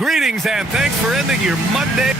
Greetings and thanks for ending your Monday.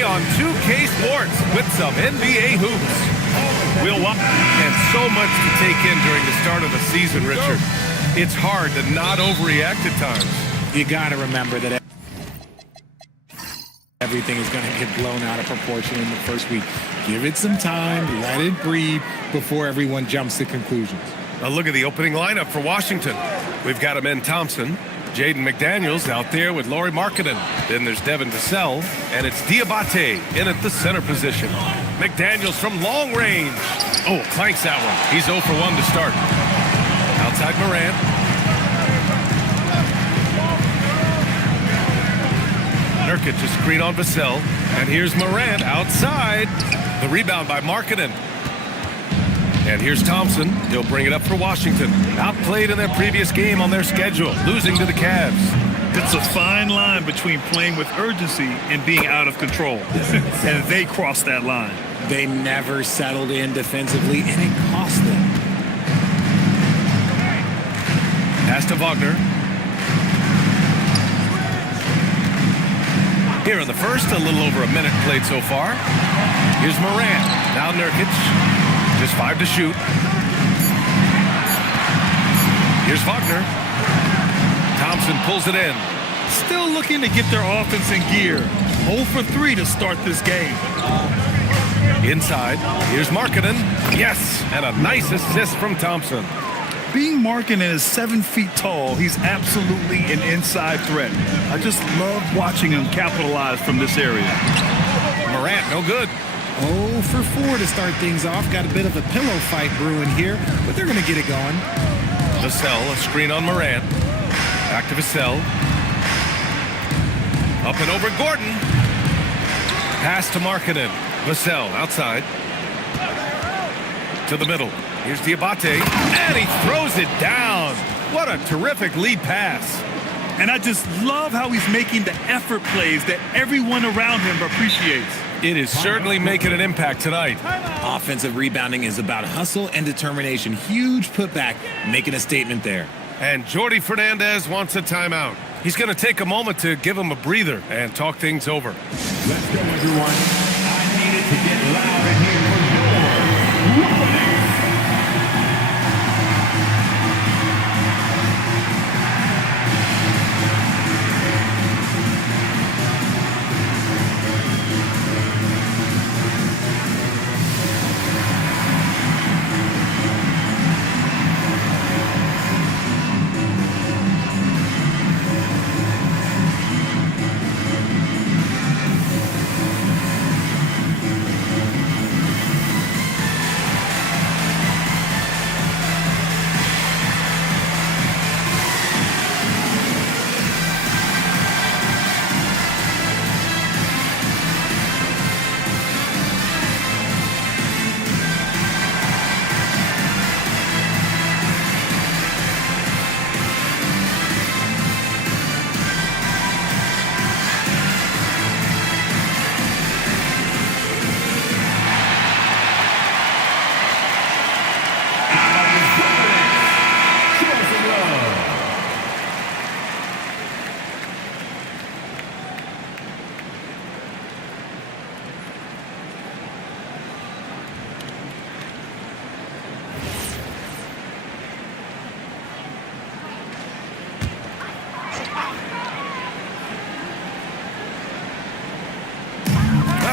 On 2K Sports with some NBA hoops. We'll watch and so much to take in during the start of the season, Richard. It's hard to not overreact at times. You got to remember that everything is going to get blown out of proportion in the first week. Give it some time, let it breathe before everyone jumps to conclusions. A look at the opening lineup for Washington. We've got Amen Thompson, Jaden McDaniels out there with Lauri Markkanen. Then there's Devin Vassell, and it's Diabate in at the center position. McDaniels from long range. Oh, clanks that one. He's 0 for 1 to start. Outside Morant. Nurkic a screen on Vassell. And here's Morant outside. The rebound by Markkanen. And here's Thompson. He'll bring it up for Washington. Outplayed in their previous game on their schedule, losing to the Cavs. It's a fine line between playing with urgency and being out of control. And they crossed that line. They never settled in defensively, and it cost them. Pass to Wagner. Here in the first, a little over a minute played so far. Here's Morant. Now Nurkic. Just 5 to shoot. Here's Wagner. Thompson pulls it in. Still looking to get their offense in gear. 0 for 3 to start this game. Inside. Here's Markkanen. Yes, and a nice assist from Thompson. Being Markkanen is 7 feet tall. He's absolutely an inside threat. I just love watching him capitalize from this area. Morant, no good. 0 for 4 to start things off. Got a bit of a pillow fight brewing here, but they're going to get it going. Vassell, a screen on Morant. Back to Vassell. Up and over Gordon. Pass to Markkanen. Vassell outside. To the middle. Here's Diabate. And he throws it down. What a terrific lead pass. And I just love how he's making the effort plays that everyone around him appreciates. It is certainly making an impact tonight. Offensive rebounding is about hustle and determination. Huge putback, making a statement there. And Jordi Fernandez wants a timeout. He's going to take a moment to give him a breather and talk things over. Let's go, everyone. I needed to get loud in here for your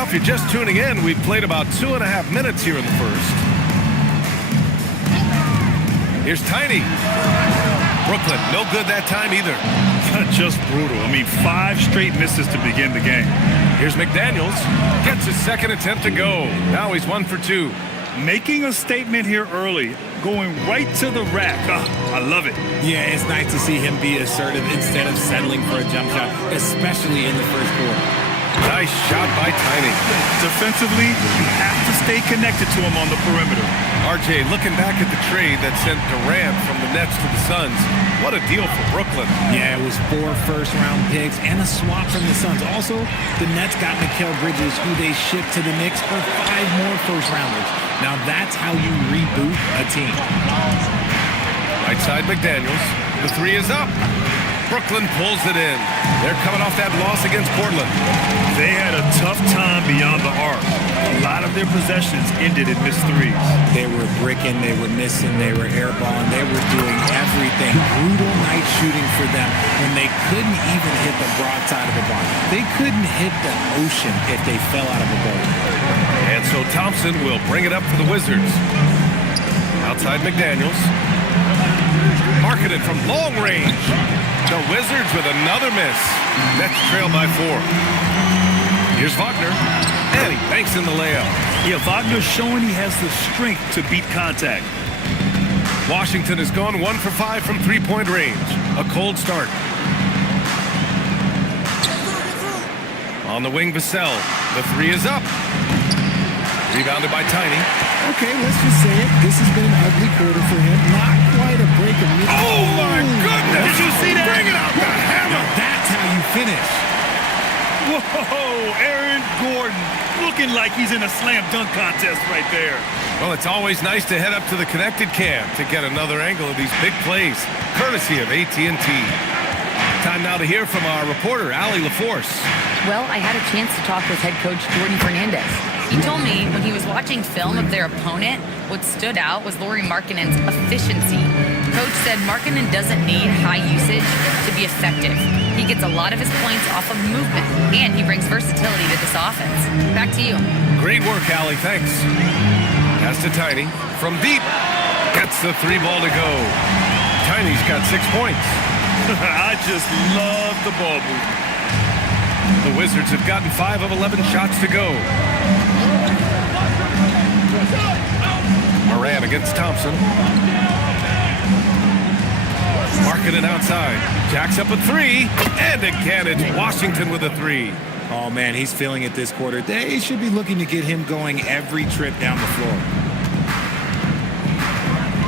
if you're just tuning in, we've played about 2.5 minutes here in the first. Here's Tiny. Brooklyn, no good that time either. Just brutal. I mean, 5 straight misses to begin the game. Here's McDaniels. Gets his second attempt to go. Now he's 1 for 2. Making a statement here early, going right to the rack. I love it. Yeah, it's nice to see him be assertive instead of settling for a jump shot, especially in the first quarter. Nice shot by Tiny. Defensively, you have to stay connected to him on the perimeter. RJ, looking back at the trade that sent Durant from the Nets to the Suns, what a deal for Brooklyn. Yeah, it was 4 first-round picks and a swap from the Suns. Also, the Nets got Mikal Bridges, who they shipped to the Knicks for 5 more first-rounders. Now that's how you reboot a team. Right side McDaniels. The 3 is up. Brooklyn pulls it in. They're coming off that loss against Portland. They had a tough time beyond the arc. A lot of their possessions ended in missed threes. They were bricking, they were missing, they were airballing, they were doing everything. Brutal night shooting for them when they couldn't even hit the broadside of a bar. They couldn't hit the ocean if they fell out of a boat. And so Thompson will bring it up for the Wizards. Outside McDaniels. Marketed from long range. The Wizards with another miss. Nets trail by 4. Here's Wagner. And he banks in the layup. Yeah, Wagner's showing he has the strength to beat contact. Washington has gone 1 for 5 from three-point range. A cold start. On the wing, Vassell. The 3 is up. Rebounded by Tiny. Okay, let's just say it. This has been an ugly quarter for him. Not quite a break of mid. Oh, my goodness! Did you see that? Bring it out the hammer! Now that's how you finish. Whoa, Aaron Gordon looking like he's in a slam dunk contest right there. Well, it's always nice to head up to the connected cam to get another angle of these big plays, courtesy of AT&T. Time now to hear from our reporter, Allie LaForce. Well, I had a chance to talk with head coach Jordan Fernandez. He told me when he was watching film of their opponent, what stood out was Lauri Markkanen's efficiency. Coach said Markkanen doesn't need high usage to be effective. He gets a lot of his points off of movement, and he brings versatility to this offense. Back to you. Great work, Allie. Thanks. Pass to Tiny. From deep. Gets the 3 ball to go. Tiny's got 6 points. I just love the ball movement. The Wizards have gotten 5 of 11 shots to go. Moran against Thompson. Markkanen outside. Jacks up a 3. And again, it's Washington with a 3. Oh, man, he's feeling it this quarter. They should be looking to get him going every trip down the floor.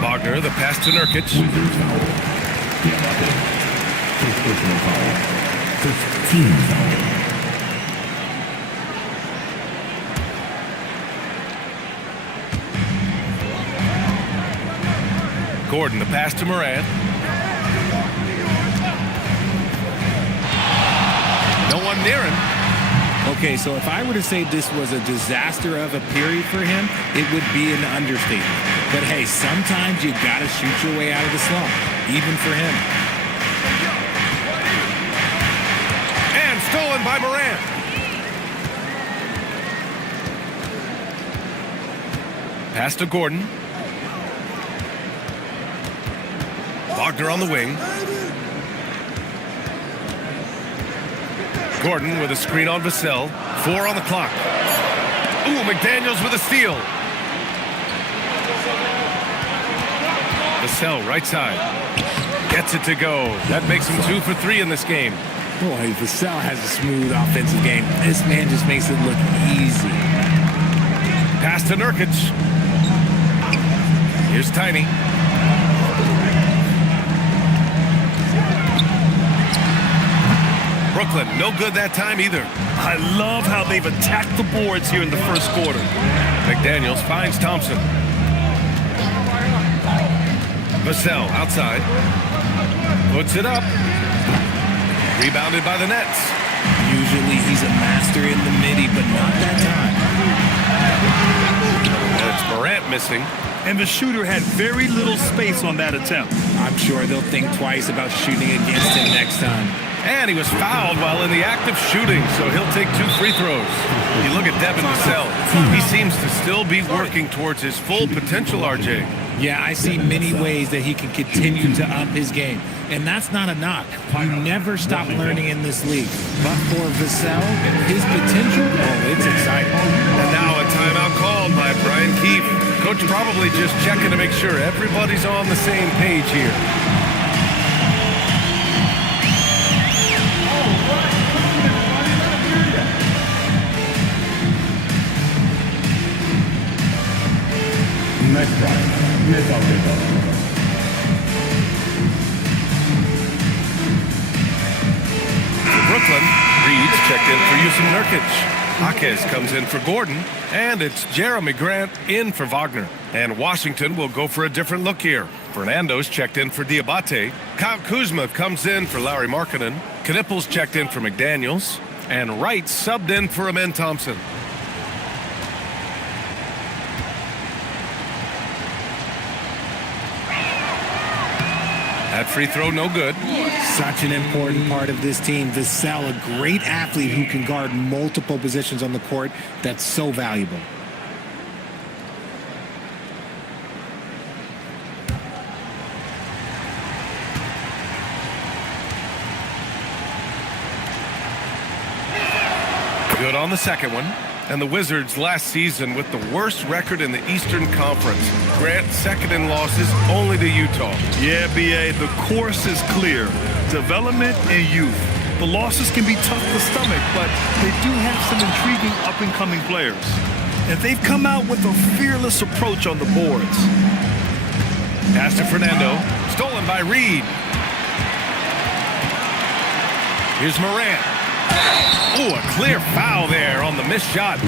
Wagner, the pass to Nurkic. Personal foul. 15 foul. Gordon, the pass to Moran. No one near him. Okay, so if I were to say this was a disaster of a period for him, it would be an understatement. But hey, sometimes you gotta shoot your way out of the slump, even for him. And stolen by Moran. Pass to Gordon. Wagner on the wing. Gordon with a screen on Vassell. 4 on the clock. Ooh, McDaniels with a steal. Vassell, right side. Gets it to go. That makes him 2 for 3 in this game. Boy, Vassell has a smooth offensive game. This man just makes it look easy. Pass to Nurkic. Here's Tiny. Brooklyn, no good that time either. I love how they've attacked the boards here in the first quarter. McDaniels finds Thompson. Vassell outside. Puts it up. Rebounded by the Nets. Usually he's a master in the midi, but not that time. And it's Morant missing. And the shooter had very little space on that attempt. I'm sure they'll think twice about shooting against him next time. And he was fouled while in the act of shooting, so he'll take 2 free throws. You look at Devin Vassell. He seems to still be working towards his full potential, RJ. Yeah, I see many ways that he can continue to up his game. And that's not a knock. You never stop learning in this league. But for Vassell, his potential, oh, it's exciting. And now a timeout called by Brian Keefe. Coach probably just checking to make sure everybody's on the same page here. Next drive. Brooklyn, Reed's checked in for Yusuf Nurkic. Jaquez comes in for Gordon, and it's Jeremy Grant in for Wagner. And Washington will go for a different look here. Fernando's checked in for Diabate. Kyle Kuzma comes in for Lauri Markkanen. Knippel's checked in for McDaniels. And Wright subbed in for Amen Thompson. That free throw, no good. Such an important part of this team. Vassell, a great athlete who can guard multiple positions on the court. That's so valuable. Good on the second one. And the Wizards last season with the worst record in the Eastern Conference. Grant second in losses only to Utah. Yeah, B.A., the course is clear. Development and youth. The losses can be tough to stomach, but they do have some intriguing up-and-coming players. And they've come out with a fearless approach on the boards. Pass to Fernando. Stolen by Reed. Here's Morant. Oh, a clear foul there on the missed shot.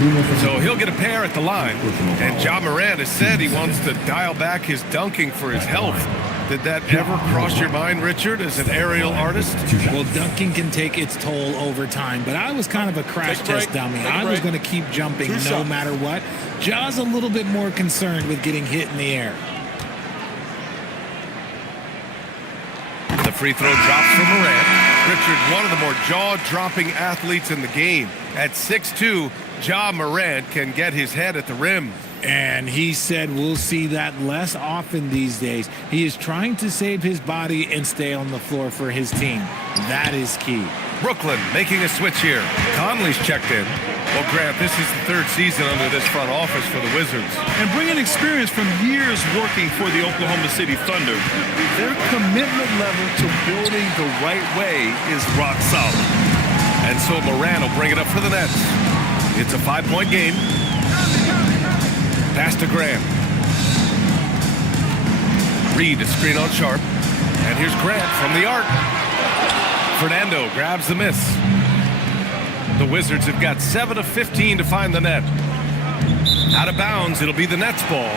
So he'll get a pair at the line. And Ja Morant has said he wants to dial back his dunking for his health. Did that ever cross your mind, Richard, as an aerial artist? Well, dunking can take its toll over time, but I was kind of a crash test dummy. I was going to keep jumping no matter what. Ja's a little bit more concerned with getting hit in the air. The free throw drops for Morant. Richard, one of the more jaw-dropping athletes in the game. At 6'2", Ja Morant can get his head at the rim. And he said we'll see that less often these days. He is trying to save his body and stay on the floor for his team. That is key. Brooklyn making a switch here. Conley's checked in. Well, Grant, this is the third season under this front office for the Wizards. And bringing experience from years working for the Oklahoma City Thunder, their commitment level to building the right way is rock solid. And so Morant will bring it up for the Nets. It's a 5-point game. Pass to Grant. Reed, a screen on Sharp. And here's Grant from the arc. Fernando grabs the miss. The Wizards have got 7 of 15 to find the net. Out of bounds, it'll be the Nets ball.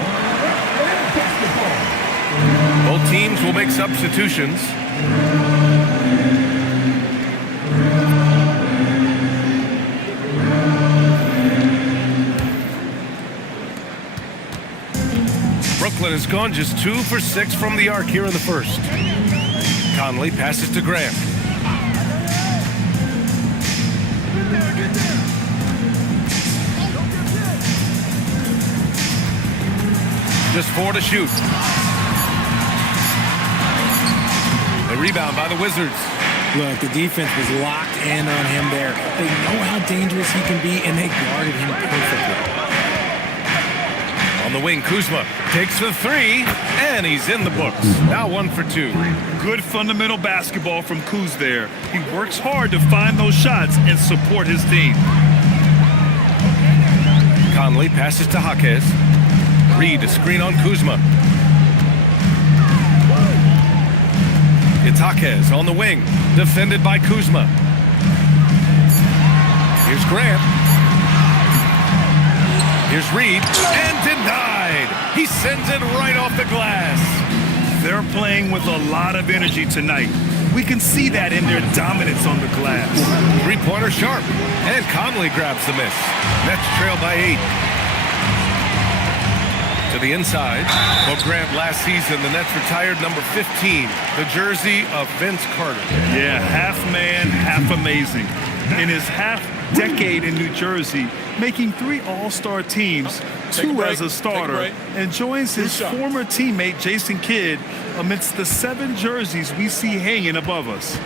Both teams will make substitutions. Brooklyn has gone just 2 for 6 from the arc here in the first. Conley passes to Grant. Just 4 to shoot. The rebound by the Wizards. Look, the defense was locked in on him there. They know how dangerous he can be, and they guarded him perfectly. On the wing, Kuzma takes the 3, and he's in the books. Now 1 for 2. Good fundamental basketball from Kuz there. He works hard to find those shots and support his team. Conley passes to Jaquez. Reed, a screen on Kuzma. It's Jaquez on the wing, defended by Kuzma. Here's Grant. Here's Reed, and denied. He sends it right off the glass. They're playing with a lot of energy tonight. We can see that in their dominance on the glass. Three-pointer Sharp, and Conley grabs the miss. Nets trail by 8. To the inside. Well, Grant, last season, the Nets retired number 15, the jersey of Vince Carter. Yeah, half man, half amazing. In his half-decade in New Jersey, making 3 All-Star teams, 2 as a starter, and joins his former teammate Jason Kidd amidst the 7 jerseys we see hanging above us.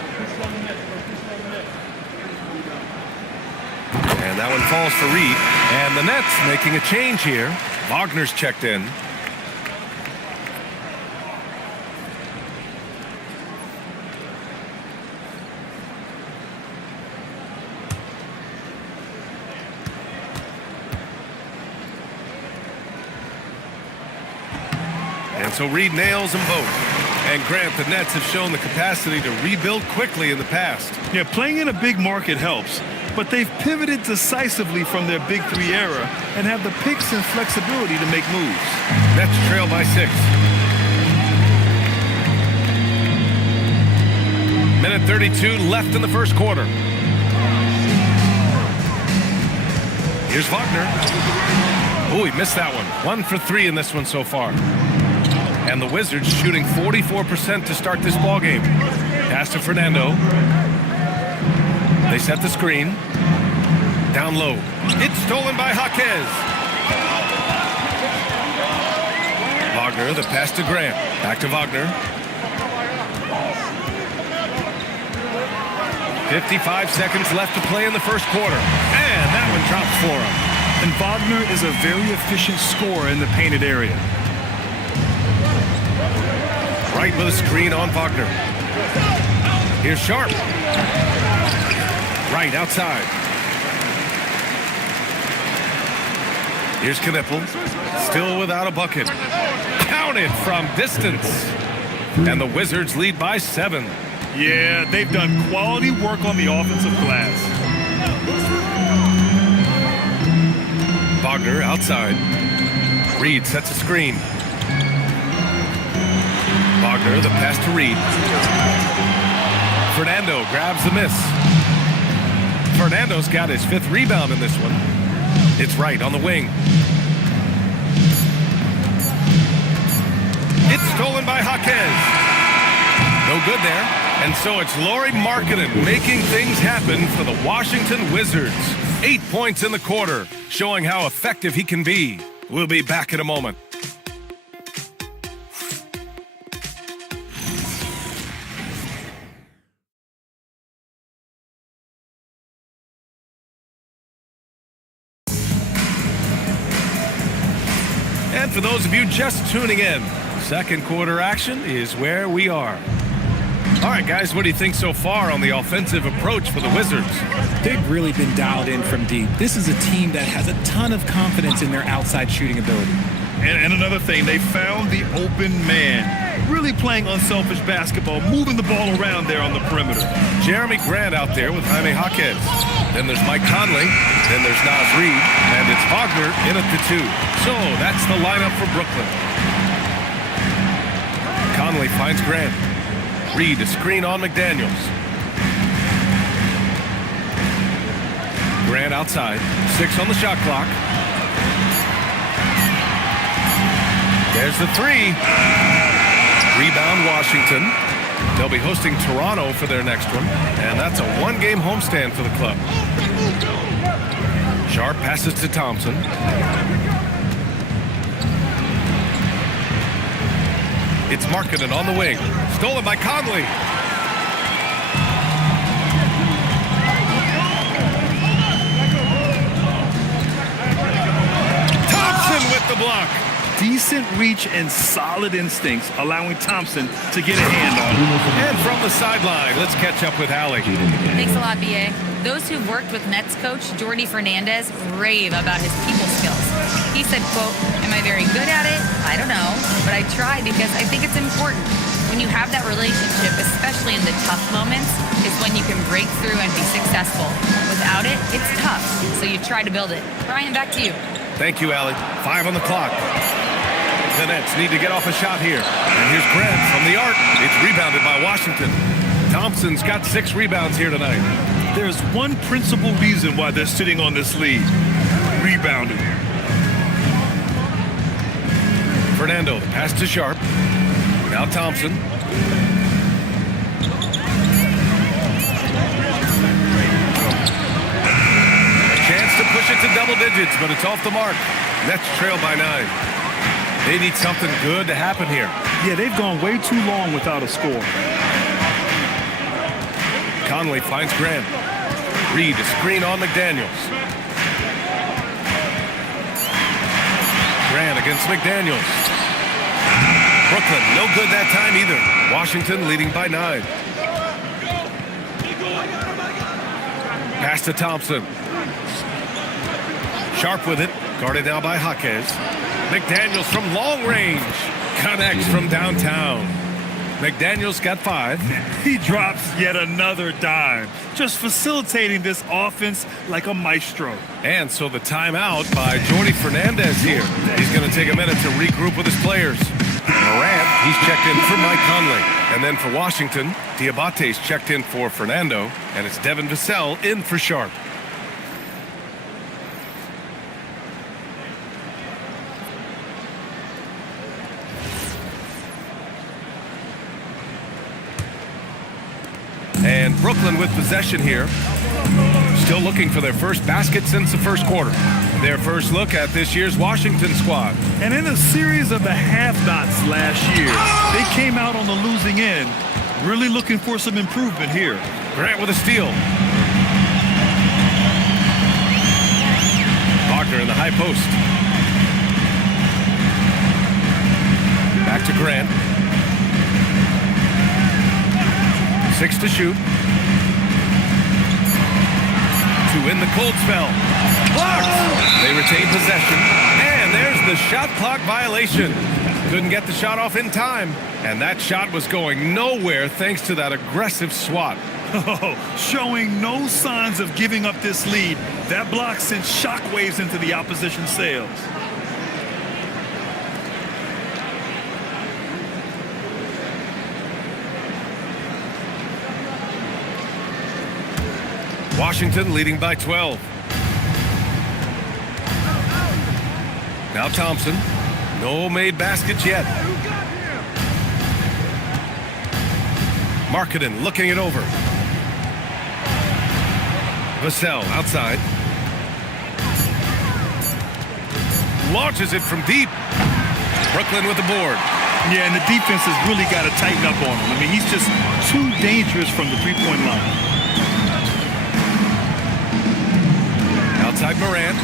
And that one falls for Reed. And the Nets making a change here. Wagner's checked in. And so Reed nails them both. And Grant, the Nets have shown the capacity to rebuild quickly in the past. Yeah, playing in a big market helps, but they've pivoted decisively from their Big 3 era and have the picks and flexibility to make moves. Nets trail by 6. Minute 32 left in the first quarter. Here's Wagner. Oh, he missed that one. 1 for 3 in this one so far. And the Wizards shooting 44% to start this ball game. Pass to Fernando. They set the screen. Down low. It's stolen by Jaquez. Wagner, the pass to Grant. Back to Wagner. 55 seconds left to play in the first quarter. And that one drops for him. And Wagner is a very efficient scorer in the painted area. Right with a screen on Wagner. Here's Sharp. Right outside. Here's Knippel. Still without a bucket. Counted from distance. And the Wizards lead by 7. Yeah, they've done quality work on the offensive glass. Wagner outside. Reed sets a screen. Wagner, the pass to Reed. Fernando grabs the miss. Fernando's got his 5th rebound in this one. It's right on the wing. It's stolen by Jaquez. No good there. And so it's Lauri Markkanen making things happen for the Washington Wizards. 8 points in the quarter, showing how effective he can be. We'll be back in a moment. And for those of you just tuning in, second quarter action is where we are. All right, guys, what do you think so far on the offensive approach for the Wizards? They've really been dialed in from deep. This is a team that has a ton of confidence in their outside shooting ability. And another thing, they found the open man. Really playing unselfish basketball, moving the ball around there on the perimeter. Jeremy Grant out there with Jaime Jaquez. Then there's Mike Conley. Then there's Naz Reid. And it's Wagner in at the 2. So that's the lineup for Brooklyn. Conley finds Grant. Reed, a screen on McDaniels. Grant outside. 6 on the shot clock. There's the 3. Rebound Washington. They'll be hosting Toronto for their next one. And that's a 1-game homestand for the club. Sharp passes to Thompson. It's Markkanen on the wing. Stolen by Conley. Thompson with the block. Decent reach and solid instincts, allowing Thompson to get a hand on it. And from the sideline, let's catch up with Allie. Thanks a lot, B.A. Those who've worked with Nets coach Jordi Fernandez rave about his people skills. He said, quote, "Am I very good at it? I don't know, but I try because I think it's important. When you have that relationship, especially in the tough moments, is when you can break through and be successful. Without it, it's tough, so you try to build it." Brian, back to you. Thank you, Allie. 5 on the clock. The Nets need to get off a shot here. And here's Grant from the arc. It's rebounded by Washington. Thompson's got 6 rebounds here tonight. There's one principal reason why they're sitting on this lead. Rebounding. Fernando, the pass to Sharp. Now Thompson. A chance to push it to double digits, but it's off the mark. Nets trail by 9. They need something good to happen here. Yeah, they've gone way too long without a score. Conley finds Grant. Reed, a screen on McDaniels. Grant against McDaniels. Brooklyn, no good that time either. Washington leading by 9. Pass to Thompson. Sharp with it. Guarded now by Jaquez. McDaniels from long range. Connects from downtown. McDaniels got 5. He drops yet another dime, just facilitating this offense like a maestro. And so the timeout by Jordi Fernandez here. He's going to take a minute to regroup with his players. Morant, he's checked in for Mike Conley. And then for Washington, Diabate's checked in for Fernando. And it's Devin Vassell in for Sharp. And Brooklyn with possession here. Still looking for their first basket since the first quarter. Their first look at this year's Washington squad. And in a series of the have-nots last year, they came out on the losing end, really looking for some improvement here. Grant with a steal. Wagner in the high post. Back to Grant. 6 to shoot. 2 in the cold spell. Blocked! They retain possession. And there's the shot clock violation. Couldn't get the shot off in time. And that shot was going nowhere thanks to that aggressive swat. Oh, showing no signs of giving up this lead. That block sent shockwaves into the opposition sails. Washington leading by 12. Now Thompson. No made baskets yet. Markkanen looking it over. Vassell outside. Launches it from deep. Brooklyn with the board. Yeah, and the defense has really got to tighten up on him. I mean, he's just too dangerous from the three-point line. Outside Morant.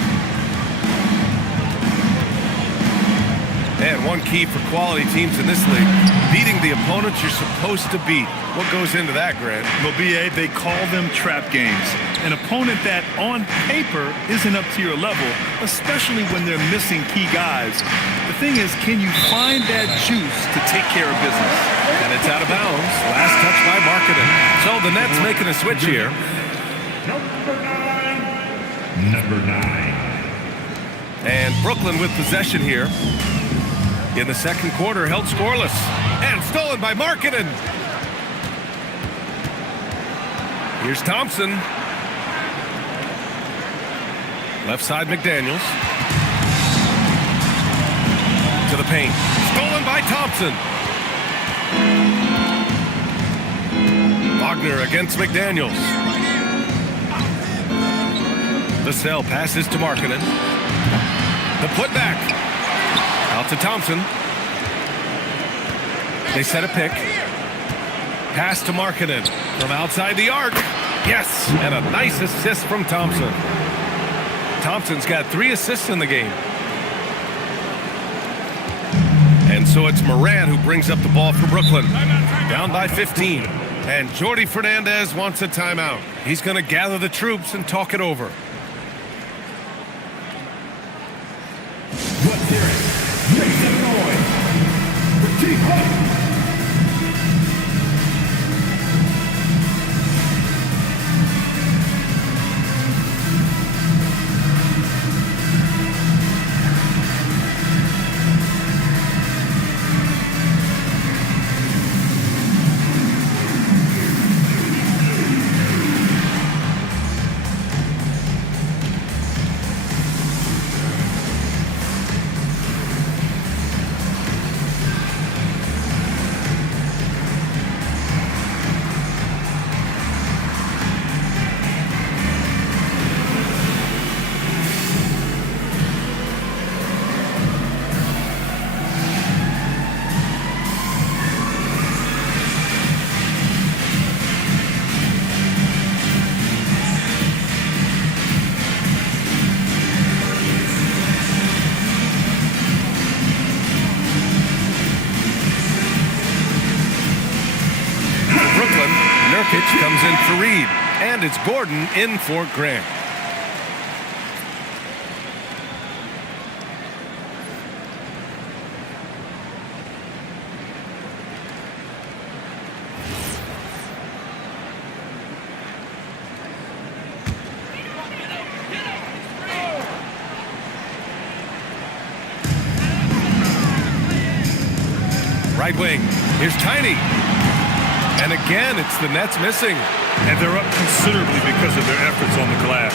And one key for quality teams in this league, beating the opponents you're supposed to beat. What goes into that, Grant? Well, BA, they call them trap games. An opponent that, on paper, isn't up to your level, especially when they're missing key guys. The thing is, can you find that juice to take care of business? And it's out of bounds. Last touch by Markkanen. So the Nets making a switch here. Number 9. And Brooklyn with possession here. In the second quarter, held scoreless. And stolen by Markkanen. Here's Thompson. Left side, McDaniels. To the paint. Stolen by Thompson. Wagner against McDaniels. Vassell passes to Markkanen. The putback. Out to Thompson. They set a pick. Pass to Markkanen from outside the arc. Yes, and a nice assist from Thompson. Thompson's got 3 assists in the game. And so it's Morant who brings up the ball for Brooklyn. Down by 15. And Jordi Fernandez wants a timeout. He's going to gather the troops and talk it over. Let's hear it. Make some noise for T-Hawk. Nurkic comes in for Reed, and it's Gordon in for Grant. Right wing, here's Tiny. And again, it's the Nets missing. And they're up considerably because of their efforts on the glass.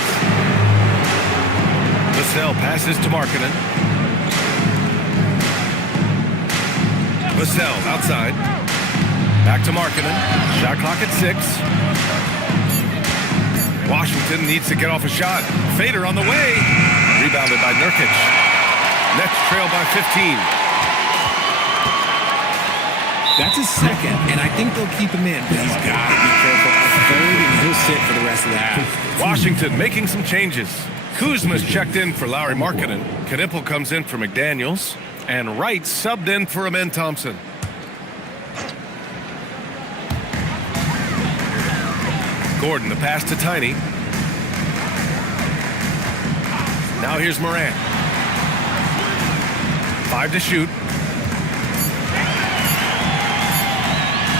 Vassell passes to Markkanen. Vassell outside. Back to Markkanen. Shot clock at 6. Washington needs to get off a shot. Fader on the way. Rebounded by Nurkic. Nets trail by 15. That's his second, and I think they'll keep him in, but he's got to be careful. A third, and he'll sit for the rest of the half. Washington making some changes. Kuzma's checked in for Lauri Markkanen. Knipple comes in for McDaniels. And Wright subbed in for Amen Thompson. Gordon, the pass to Tiny. Now here's Morant. 5 to shoot.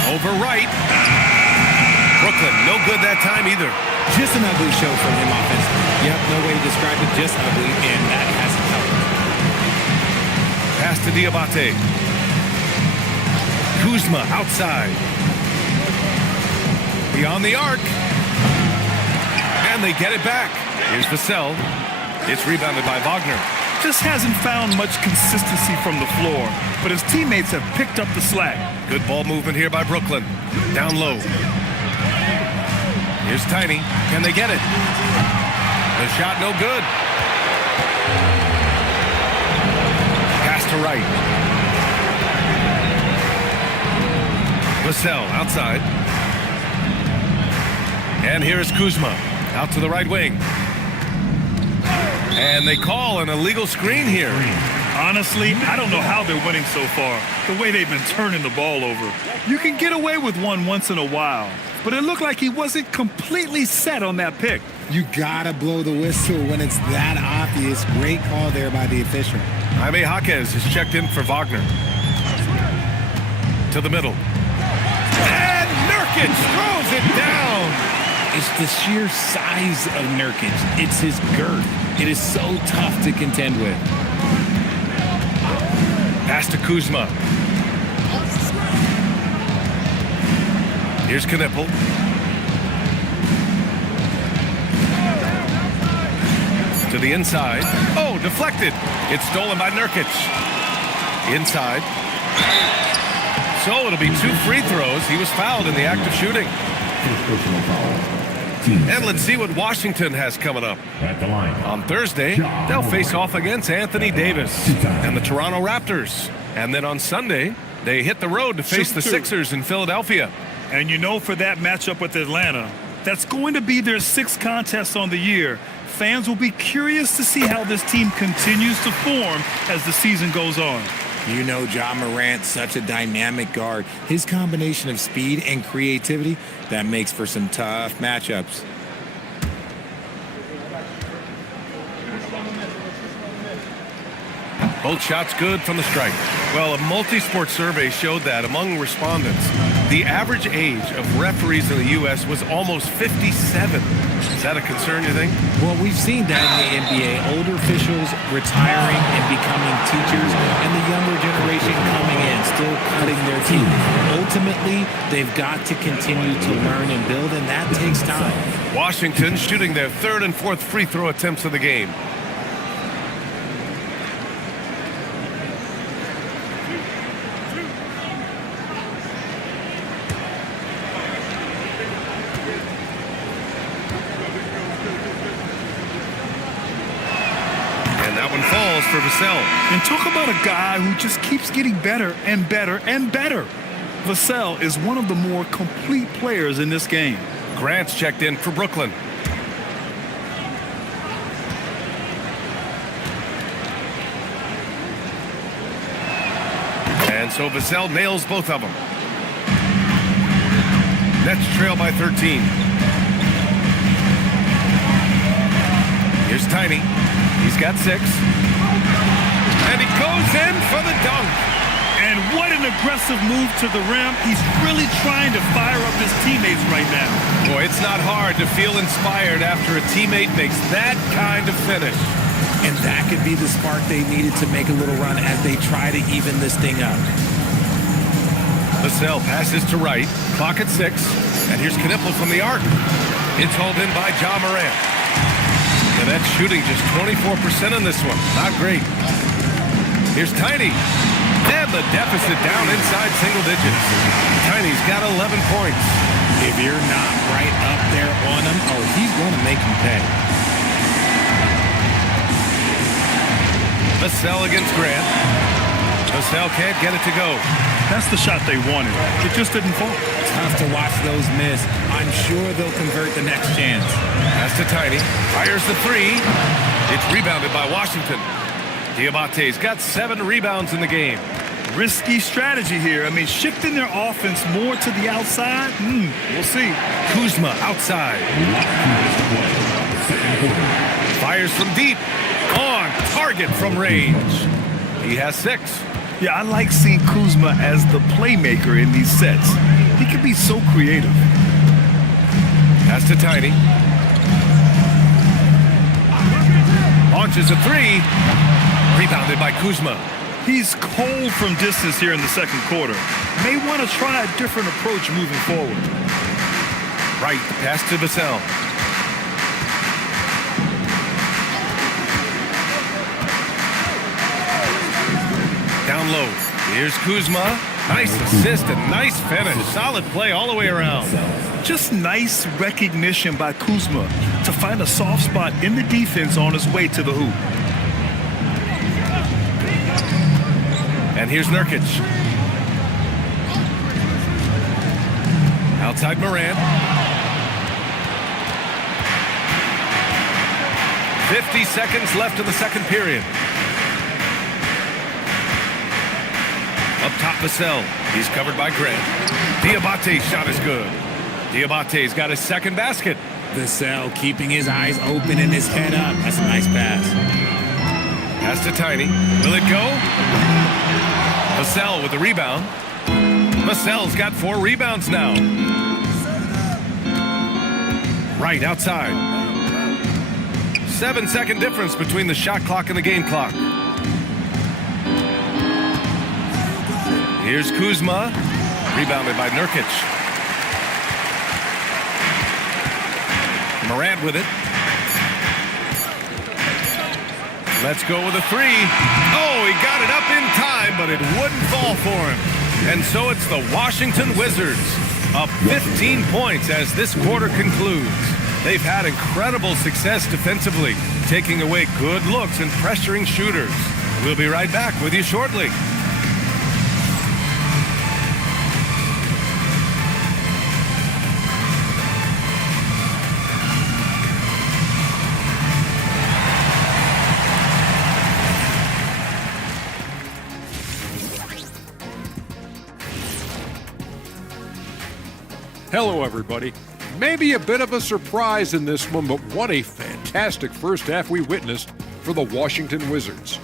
Over Wright. Brooklyn, no good that time either. Just an ugly show from him offensively. Yep, no way to describe it, just ugly, and that hasn't helped. Pass to Diabate. Kuzma outside. Beyond the arc. And they get it back. Here's Vassell. It's rebounded by Wagner. Just hasn't found much consistency from the floor, but his teammates have picked up the slack. Good ball movement here by Brooklyn. Down low. Here's Tiny. Can they get it? The shot no good. Pass to Wright. Vassell outside. And here is Kuzma. Out to the right wing. And they call an illegal screen here. Honestly, I don't know how they're winning so far. The way they've been turning the ball over. You can get away with one once in a while, but it looked like he wasn't completely set on that pick. You gotta blow the whistle when it's that obvious. Great call there by the official. Jaime Jaquez is checked in for Wagner. To the middle. And Nurkic throws it down. It's the sheer size of Nurkic. It's his girth. It is so tough to contend with. Pass to Kuzma. Here's Knipple. To the inside. Oh, deflected. It's stolen by Nurkic. Inside. So it'll be 2 free throws. He was fouled in the act of shooting. And let's see what Washington has coming up. At the line. On Thursday, they'll face off against Anthony Davis and the Toronto Raptors. And then on Sunday, they hit the road to face the Sixers in Philadelphia. And you know, for that matchup with Atlanta, that's going to be their 6th contest on the year. Fans will be curious to see how this team continues to form as the season goes on. You know, Ja Morant, such a dynamic guard. His combination of speed and creativity, that makes for some tough matchups. Both shots good from the stripe. Well, a multi-sport survey showed that among respondents, the average age of referees in the U.S. was almost 57. Is that a concern, you think? Well, we've seen that in the NBA. Older officials retiring and becoming teachers, and the younger generation coming in, still cutting their teeth. Ultimately, they've got to continue to learn and build, and that takes time. Washington shooting their 3rd and 4th free throw attempts of the game. Falls for Vassell. And talk about a guy who just keeps getting better and better and better. Vassell is one of the more complete players in this game. Grant's checked in for Brooklyn. And so Vassell nails both of them. Nets trail by 13. Here's Tiny. He's got 6. And he goes in for the dunk. And what an aggressive move to the rim. He's really trying to fire up his teammates right now. Boy, it's not hard to feel inspired after a teammate makes that kind of finish. And that could be the spark they needed to make a little run as they try to even this thing up. Vassell passes to Wright. Clock at 6. And here's Knipple from the arc. It's hauled in by Ja Morant. The Nets shooting just 24% on this one. Not great. Here's Tiny. And the deficit down inside single digits. Tiny's got 11 points. If you're not right up there on him, oh, he's going to make him pay. Vassell against Grant. Vassell can't get it to go. That's the shot they wanted. It just didn't fall. Tough to watch those miss. I'm sure they'll convert the next chance. Pass to Tiny. Fires the 3. It's rebounded by Washington. Diabate's got 7 rebounds in the game. Risky strategy here. I mean, shifting their offense more to the outside. We'll see. Kuzma outside. Fires from deep. On target from range. He has 6. Yeah, I like seeing Kuzma as the playmaker in these sets. He can be so creative. Pass to Tiny. Launches a 3. Rebounded by Kuzma. He's cold from distance here in the second quarter. May want to try a different approach moving forward. Right, pass to Vassell. Down low. Here's Kuzma. Nice assist and nice finish. Solid play all the way around. Just nice recognition by Kuzma to find a soft spot in the defense on his way to the hoop. And here's Nurkic. Outside Morant. 50 seconds left in the second period. Up top, Vassell. He's covered by Grant. Diabate's shot is good. Diabate's got his second basket. Vassell keeping his eyes open and his head up. That's a nice pass. Pass to Tiny. Will it go? Vassell with the rebound. Vassell's got 4 rebounds now. Right outside. 7-second difference between the shot clock and the game clock. Here's Kuzma. Rebounded by Nurkic. Morant with it. Let's go with a 3. Oh, he got it up in time, but it wouldn't fall for him. And so it's the Washington Wizards up 15 points as this quarter concludes. They've had incredible success defensively, taking away good looks and pressuring shooters. We'll be right back with you shortly. Hello, everybody. Maybe a bit of a surprise in this one, but what a fantastic first half we witnessed for the Washington Wizards.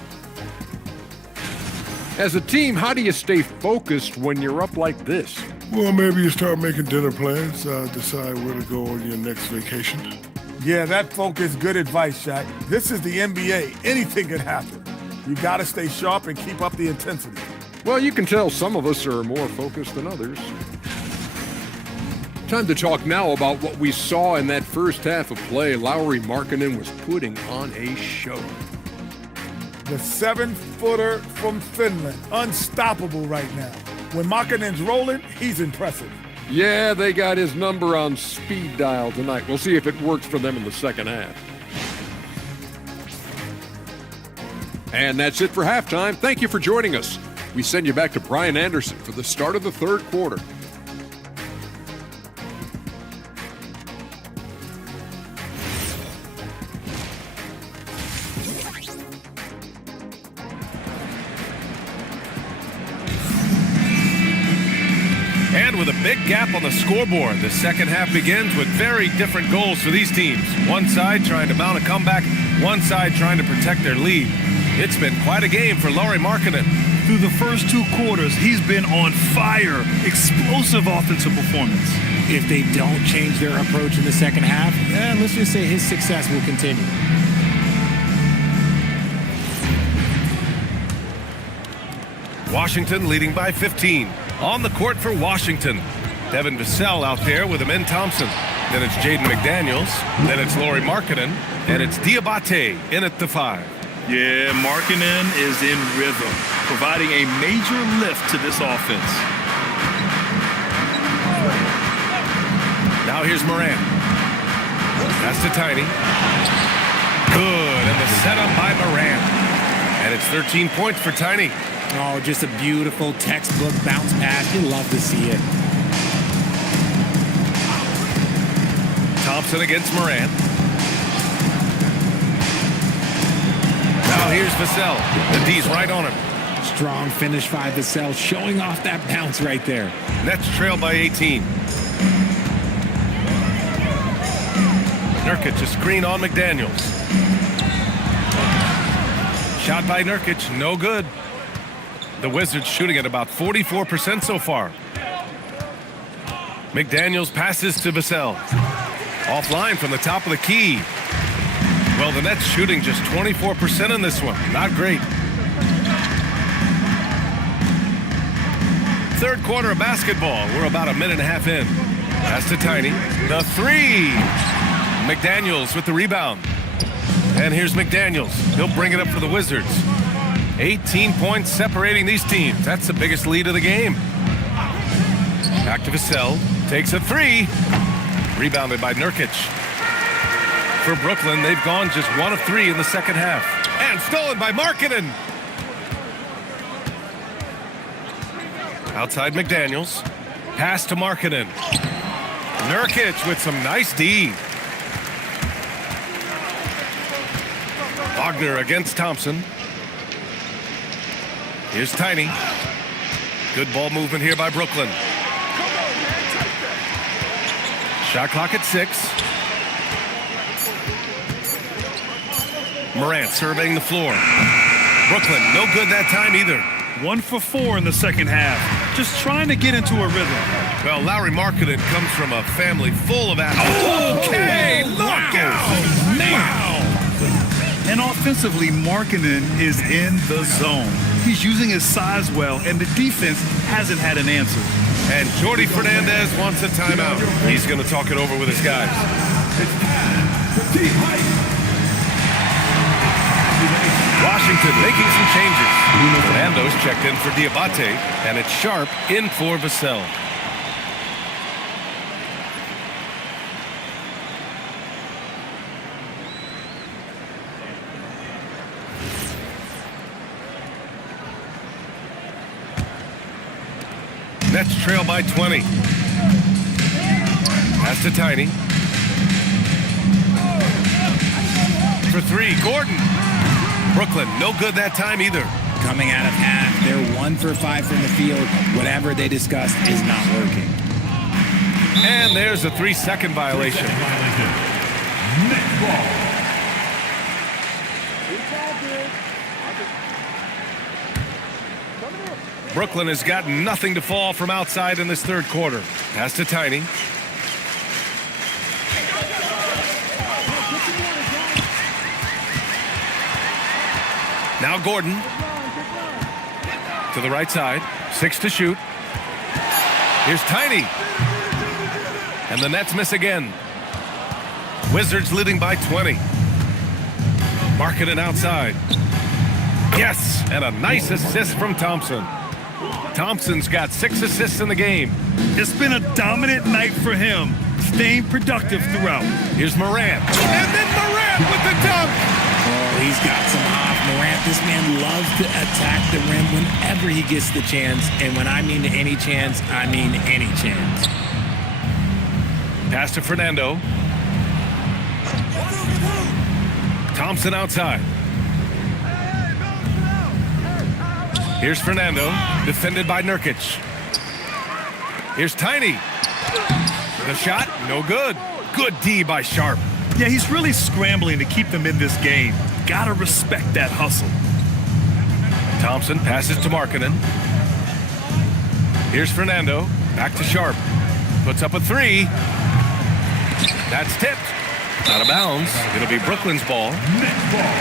As a team, how do you stay focused when you're up like this? Well, maybe you start making dinner plans, decide where to go on your next vacation. Yeah, that focus, good advice, Shaq. This is the NBA. Anything can happen. You got to stay sharp and keep up the intensity. Well, you can tell some of us are more focused than others. Time to talk now about what we saw in that first half of play. Lauri Markkanen was putting on a show. The 7-footer from Finland, unstoppable right now. When Markkanen's rolling, he's impressive. Yeah, they got his number on speed dial tonight. We'll see if it works for them in the second half. And that's it for halftime. Thank you for joining us. We send you back to Brian Anderson for the start of the third quarter. And with a big gap on the scoreboard, the second half begins with very different goals for these teams. One side trying to mount a comeback, one side trying to protect their lead. It's been quite a game for Lauri Markkanen. Through the first 2 quarters, he's been on fire. Explosive offensive performance. If they don't change their approach in the second half, let's just say his success will continue. Washington leading by 15. On the court for Washington. Devin Vassell out there with Amen Thompson. Then it's Jaden McDaniels. Then it's Lauri Markkanen. And it's Diabate in at the 5. Yeah, Markkanen is in rhythm, providing a major lift to this offense. Now here's Morant. That's to Tiny. Good, and the setup by Morant. And it's 13 points for Tiny. Oh, just a beautiful textbook bounce pass. You love to see it. Thompson against Morant. Now here's Vassell. The D's right on him. Strong finish by Vassell, showing off that bounce right there. Nets trail by 18. Nurkic, a screen on McDaniels. Shot by Nurkic, no good. The Wizards shooting at about 44% so far. McDaniels passes to Vassell. Offline from the top of the key. Well, the Nets shooting just 24% in this one. Not great. Third quarter of basketball. We're about a minute and a half in. Pass to Tiny. The 3. McDaniels with the rebound. And here's McDaniels. He'll bring it up for the Wizards. 18 points separating these teams. That's the biggest lead of the game. Back to Vassell. Takes a 3. Rebounded by Nurkic. For Brooklyn, they've gone just 1 of 3 in the second half. And stolen by Markkanen. Outside McDaniels. Pass to Markkanen. Nurkic with some nice D. Wagner against Thompson. Here's Tiny. Good ball movement here by Brooklyn. Shot clock at 6. Morant surveying the floor. Brooklyn, no good that time either. 1 for 4 in the second half. Just trying to get into a rhythm. Well, Lauri Markkanen comes from a family full of athletes. Okay, look out! Wow. And offensively, Markkanen is in the zone. He's using his size well, and the defense hasn't had an answer. And Jordi Fernandez wants a timeout. He's going to talk it over with his guys. Washington making some changes. Fernando's checked in for Diabate, and it's Sharp in for Vassell. Nets trail by 20. Pass to Tiny. For 3, Gordon. Brooklyn, no good that time either. Coming out of half, they're 1 for 5 from the field. Whatever they discussed is not working. And there's a 3-second violation. Net ball. Brooklyn has got nothing to fall from outside in this third quarter. Pass to Tiny. Now Gordon. To the right side. 6 to shoot. Here's Tiny. And the Nets miss again. Wizards leading by 20. Markkanen outside. Yes, and a nice assist from Thompson. Thompson's got 6 assists in the game. It's been a dominant night for him, staying productive throughout. Here's Morant. And then Morant with the dunk. Oh, he's got some off. Morant, this man loves to attack the rim whenever he gets the chance. And when I mean any chance, I mean any chance. Pass to Fernando. Thompson outside. Here's Fernando, defended by Nurkic. Here's Tiny. The shot, no good. Good D by Sharp. Yeah, he's really scrambling to keep them in this game. Gotta respect that hustle. Thompson passes to Markkanen. Here's Fernando. Back to Sharp. Puts up a three. That's tipped. Out of bounds. It'll be Brooklyn's ball. Next ball.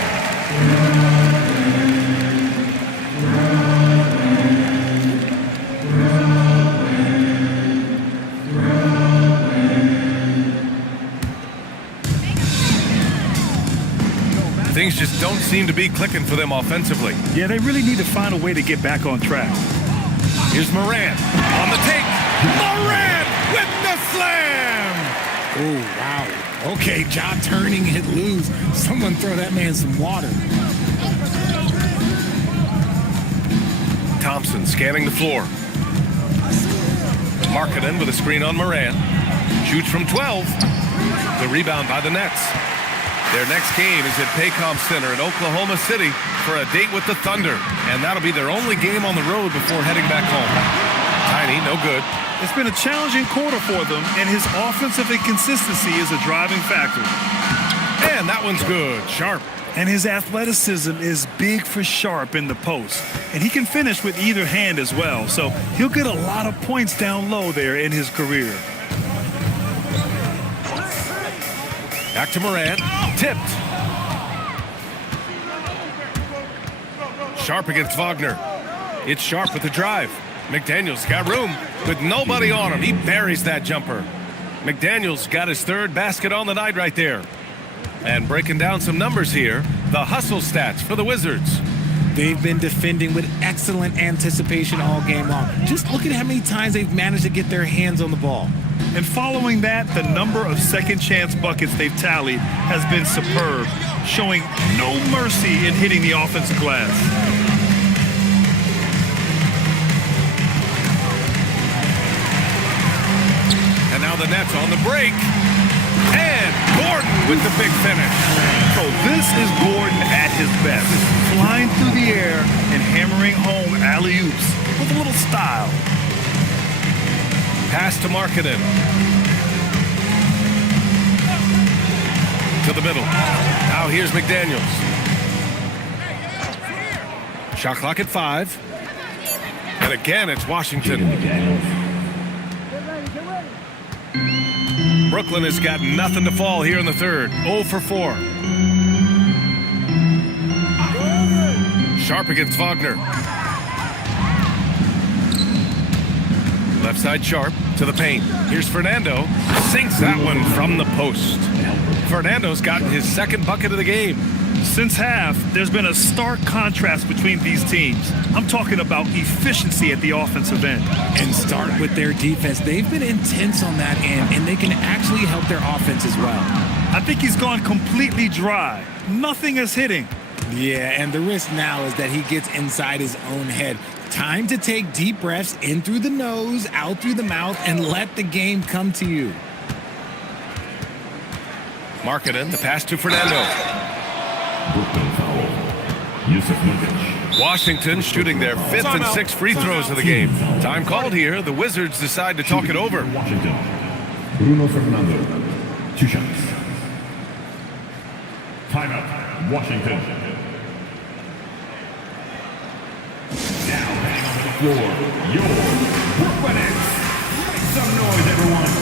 Things just don't seem to be clicking for them offensively. Yeah, they really need to find a way to get back on track. Here's Morant on the take. Morant with the slam! Oh, wow. Okay, job turning it loose. Someone throw that man some water. Thompson scanning the floor. Markkanen with a screen on Morant. Shoots from 12. The rebound by the Nets. Their next game is at Paycom Center in Oklahoma City for a date with the Thunder. And that'll be their only game on the road before heading back home. Tiny, no good. It's been a challenging quarter for them, and his offensive inconsistency is a driving factor. And that one's good. Sharp. And his athleticism is big for Sharp in the post. And he can finish with either hand as well. So he'll get a lot of points down low there in his career. Back to Morant. Tipped. Sharp against Wagner. It's Sharp with the drive. McDaniels got room with nobody on him. He buries that jumper. McDaniels got his third basket on the night right there. And breaking down some numbers here, the hustle stats for the Wizards. They've been defending with excellent anticipation all game long. Just look at how many times they've managed to get their hands on the ball. And following that, the number of second chance buckets they've tallied has been superb, showing no mercy in hitting the offensive glass. And now the Nets on the break. And Gordon with the big finish. So this is Gordon at his best, flying through the air and hammering home alley-oops with a little style. Pass to Markkanen. To the middle. Now here's McDaniels. Shot clock at 5. And again, it's Washington. Brooklyn has got nothing to fall here in the third. 0 for 4. Sharp against Wagner. Left side Sharp to the paint. Here's Fernando. Sinks that one from the post. Fernando's gotten his second bucket of the game. Since half, there's been a stark contrast between these teams. I'm talking about efficiency at the offensive end. And start with their defense. They've been intense on that end, and they can actually help their offense as well. I think he's gone completely dry. Nothing is hitting. Yeah, and the risk now is that he gets inside his own head. Time to take deep breaths in through the nose, out through the mouth, and let the game come to you. Markkanen, the pass to Fernando. Washington shooting their 5th and 6th free throws of the game. Time called here. The Wizards decide to talk it over. Washington. Bruno Fernando. 2 shots. Timeout. Washington. Now bang on the floor. Your Brooklyn Nets. Make some noise, everyone.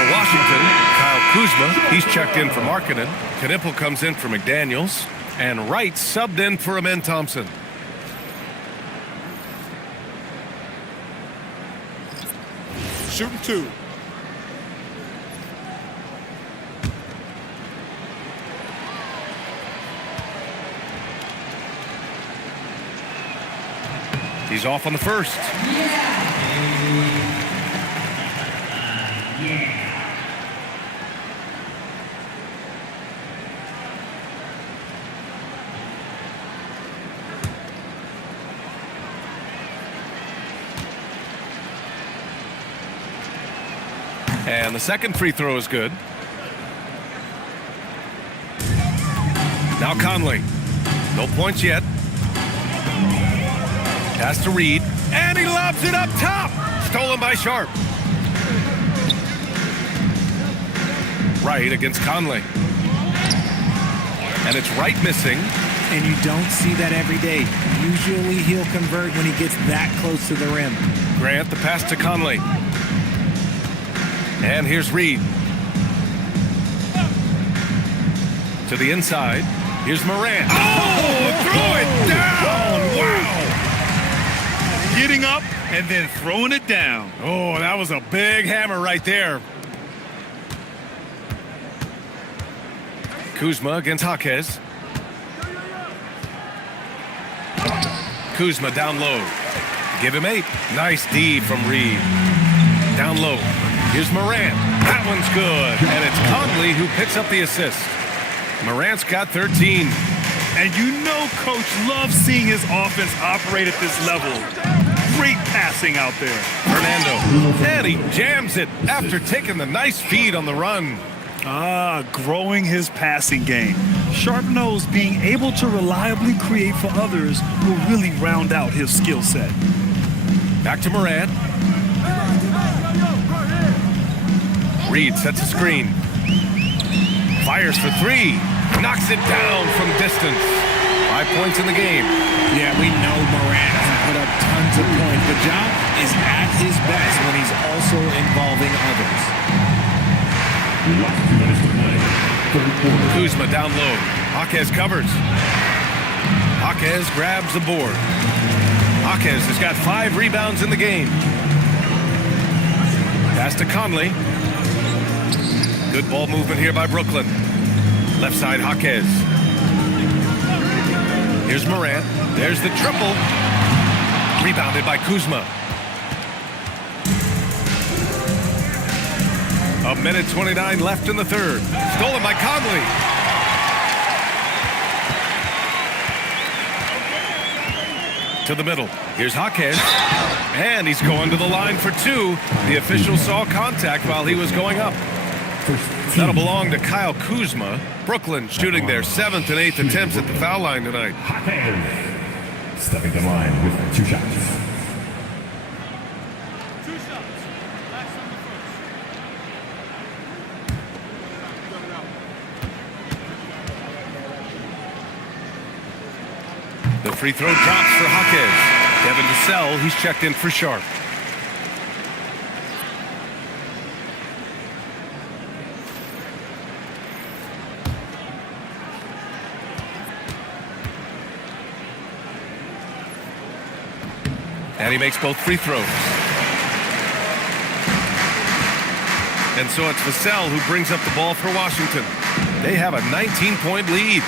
for Washington, Kyle Kuzma. He's checked in for Markkanen. Knipple comes in for McDaniels. And Wright subbed in for Amen Thompson. Shooting 2. He's off on the first. And the second free throw is good. Now Conley. No points yet. Pass to Reed. And he lobs it up top. Stolen by Sharp. Wright against Conley. And it's Wright missing. And you don't see that every day. Usually he'll convert when he gets that close to the rim. Grant the pass to Conley. And here's Reed. To the inside. Here's Morant. Oh, throw it down. Wow. Getting up and then throwing it down. Oh, that was a big hammer right there. Kuzma against Jaquez. Kuzma down low. Give him 8. Nice D from Reed. Down low. Here's Morant. That one's good. And it's Conley who picks up the assist. Morant's got 13. And you know Coach loves seeing his offense operate at this level. Great passing out there. Fernando. And he jams it after taking the nice feed on the run. Growing his passing game. Sharp-nosed, being able to reliably create for others will really round out his skill set. Back to Morant. Reed sets a screen. Fires for 3. Knocks it down from distance. 5 points in the game. Yeah, we know Morant can put up tons of points, but Ja is at his best when he's also involving others. Kuzma down low. Jaquez covers. Jaquez grabs the board. Jaquez has got 5 rebounds in the game. Pass to Conley. Good ball movement here by Brooklyn. Left side, Jaquez. Here's Morant. There's the triple. Rebounded by Kuzma. 1:29 left in the third. Stolen by Conley. To the middle. Here's Jaquez. And he's going to the line for 2. The official saw contact while he was going up. That'll belong to Kyle Kuzma. Brooklyn shooting their 7th and 8th attempts at the foul line tonight. Stepping to line with 2 shots. The free throw drops for Jaquez. Devin Vassell, he's checked in for Sharp. And he makes both free throws. And so it's Vassell who brings up the ball for Washington. They have a 19-point lead.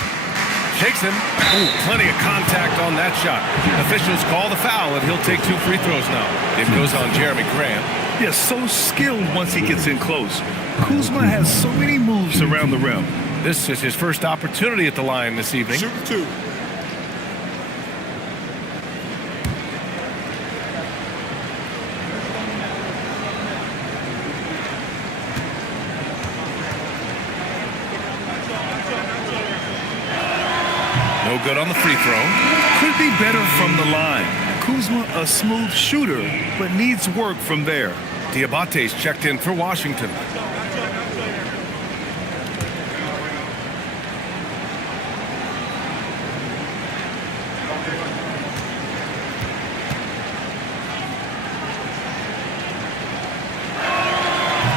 Shakes him. Ooh, plenty of contact on that shot. Officials call the foul, and he'll take 2 free throws now. It goes on Jeremy Grant. Yeah, so skilled once he gets in close. Kuzma has so many moves around the rim. This is his first opportunity at the line this evening. Shooting 2. No good on the free throw. Could be better from the line. Kuzma a smooth shooter, but needs work from there. Diabate's checked in for Washington.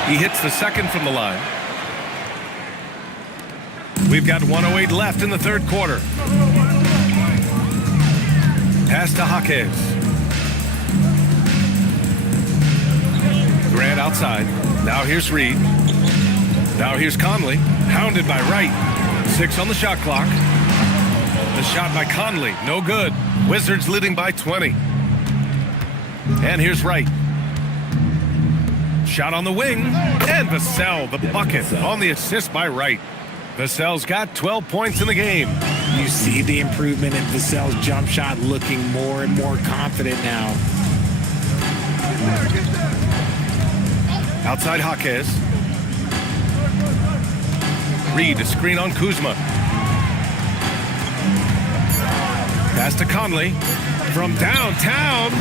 He hits the second from the line. We've got 1:08 left in the third quarter. Pass to Jaquez. Grant outside. Now here's Reed. Now here's Conley. Hounded by Wright. 6 on the shot clock. The shot by Conley. No good. Wizards leading by 20. And here's Wright. Shot on the wing. And Vassell, the bucket on the assist by Wright. Vassell's got 12 points in the game. You see the improvement in Vassell's jump shot, looking more and more confident now. Outside Jaquez. Reed, a screen on Kuzma. Pass to Conley from downtown.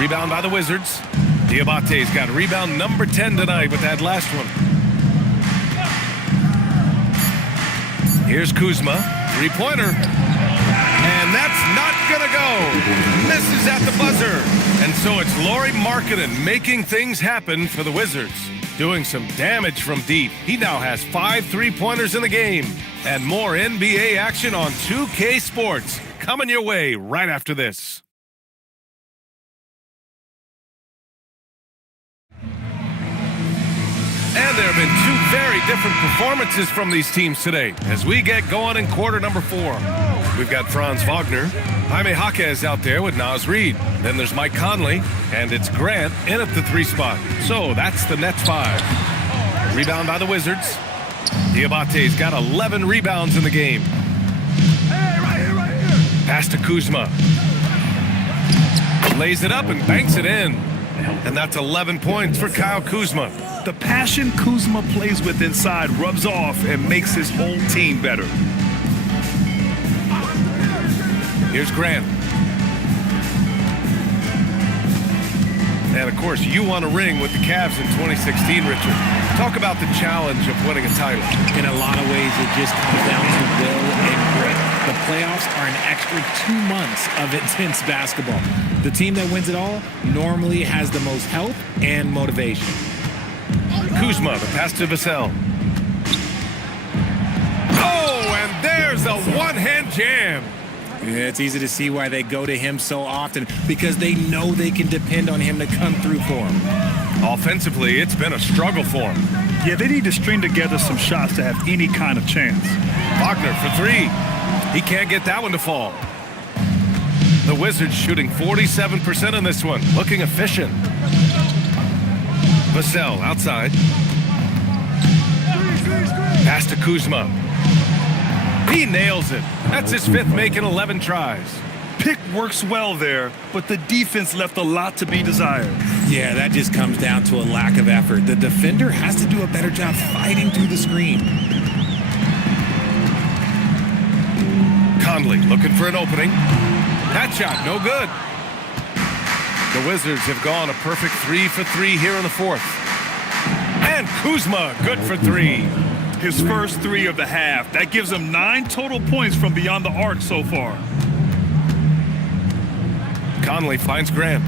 Rebound by the Wizards. Diabate's got rebound number 10 tonight with that last one. Here's Kuzma, three-pointer. And that's not gonna go. Misses at the buzzer. And so it's Lauri Markkanen making things happen for the Wizards. Doing some damage from deep. He now has 5 3-pointers in the game. And more NBA action on 2K Sports. Coming your way right after this. And there have been 2 very different performances from these teams today as we get going in quarter number 4. We've got Franz Wagner, Jaime Jaquez out there with Naz Reid. Then there's Mike Conley, and it's Grant in at the 3 spot. So that's the Nets 5. Rebound by the Wizards. Diabate's got 11 rebounds in the game. Pass to Kuzma. Lays it up and banks it in. And that's 11 points for Kyle Kuzma. The passion Kuzma plays with inside rubs off and makes his whole team better. Here's Grant. And, of course, you won a ring with the Cavs in 2016, Richard. Talk about the challenge of winning a title. In a lot of ways, it just comes down to will and grit. The playoffs are an extra 2 months of intense basketball. The team that wins it all normally has the most help and motivation. Kuzma, the pass to Vassell. Oh, and there's a one-hand jam. Yeah, it's easy to see why they go to him so often, because they know they can depend on him to come through for them. Offensively, it's been a struggle for him. Yeah, they need to string together some shots to have any kind of chance. Wagner for 3. He can't get that one to fall. The Wizards shooting 47% on this one, looking efficient. Vassell outside. Pass to Kuzma. He nails it. That's his 5th make in 11 tries. Pick works well there, but the defense left a lot to be desired. Yeah, that just comes down to a lack of effort. The defender has to do a better job fighting through the screen. Conley looking for an opening. That shot, no good. The Wizards have gone a perfect 3 for 3 here in the 4th. And Kuzma, good for 3. His first 3 of the half. That gives him 9 total points from beyond the arc so far. Conley finds Grant.